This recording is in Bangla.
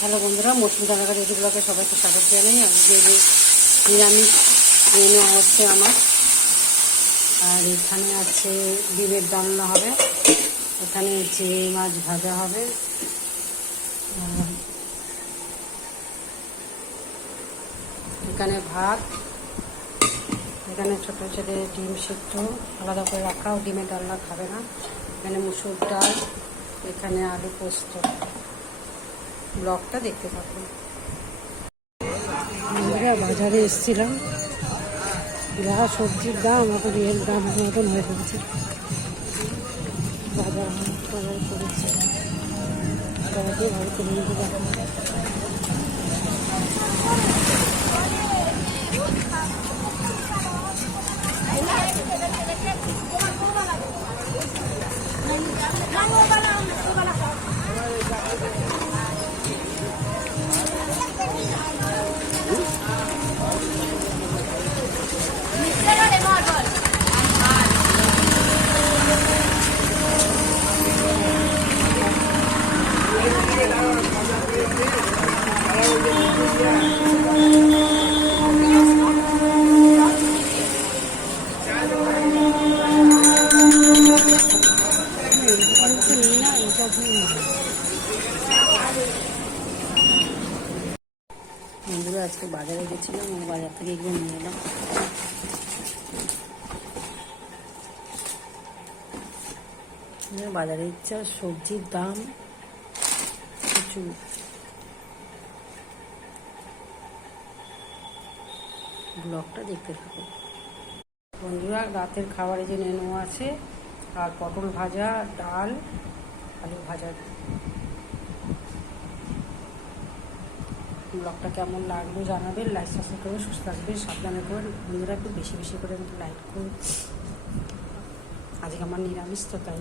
হ্যালো বন্ধুরা, মৌসুমি রান্নাঘর ইউটিউব ব্লগে সবাইকে স্বাগত জানাই। আজকে যে নিরামিষ মেনু হচ্ছে আমার, আর এখানে আছে ডিমের ডালনা হবে, এখানে চিংড়ি মাছ ভাজা হবে, এখানে ভাত, এখানে ছোটো ছেলে ডিম সিদ্ধ আলাদা করে রাখা, ও ডিমের ডালনা খাবে না, এখানে মুসুর ডাল, এখানে আলু পোস্ত। ব্লগটা দেখতে থাকুন। আমরা বাজারে এসেছিলাম, যা সবজির দাম এখন রিয়েল দাম মতন হয়ে গেছে। বাজার করেছে সবাইকে ভালো করে নিতে পারে। বন্ধুরা আজকে বাজারে গেছিলাম, বাজার থেকে এগুলো নিয়ে এলাম। বাজারে ইচ্ছা সবজির দাম প্রচুর। ব্লগটা দেখতে থাকো বন্ধুরা। রাতের খাবারে যে মেনু আছে, আর পটল ভাজা, ডাল, আলু ভাজা। ব্লগটা কেমন লাগলো জানাবেন, লাইক সাবস্ক্রাইব করবেন, সুস্থ থাকবেন, সাবধানে করবেন বন্ধুরা। একটু বেশি বেশি করে লাইক করুন। আজকে আমার নিরামিষ তো, তাই